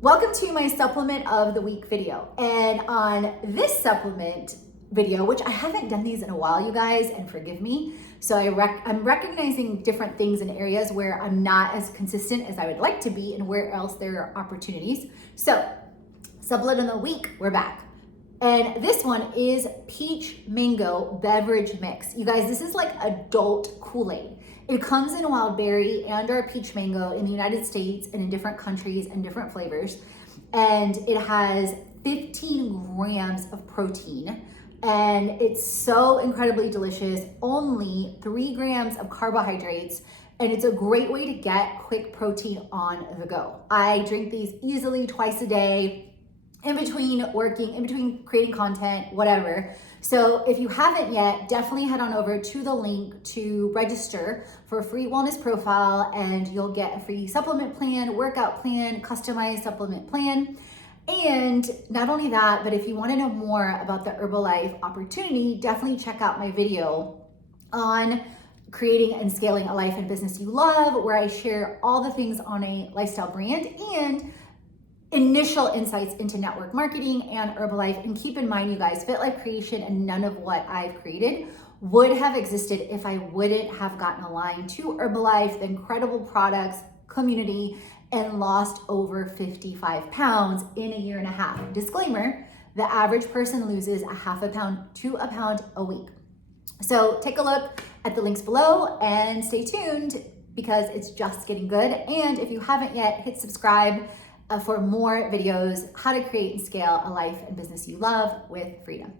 Welcome to my supplement of the week video. And on this supplement video, which I haven't done these in a while, you guys, and forgive me. So I'm recognizing different things in areas where I'm not as consistent as I would like to be and where else there are opportunities. So supplement of the week, we're back. And this one is peach mango beverage mix. You guys, this is like adult Kool-Aid. It comes in wild berry and or peach mango in the United States and in different countries and different flavors. And it has 15 grams of protein. And it's so incredibly delicious, only 3 grams of carbohydrates. And it's a great way to get quick protein on the go. I drink these easily twice a day, in between working, in between creating content, whatever. So if you haven't yet, definitely head on over to the link to register for a free wellness profile, and you'll get a free supplement plan, workout plan, customized supplement plan. And not only that, but if you want to know more about the Herbalife opportunity, definitely check out my video on creating and scaling a life and business you love, where I share all the things on a lifestyle brand and initial insights into network marketing and Herbalife. And keep in mind, you guys, Fit Life Creation and none of what I've created would have existed if I wouldn't have gotten aligned to Herbalife, the incredible products, community, and lost over 55 pounds in a year and a half. Disclaimer, the average person loses a half a pound to a pound a week. So take a look at the links below and stay tuned because it's just getting good. And if you haven't yet, hit subscribe for more videos, how to create and scale a life and business you love with freedom.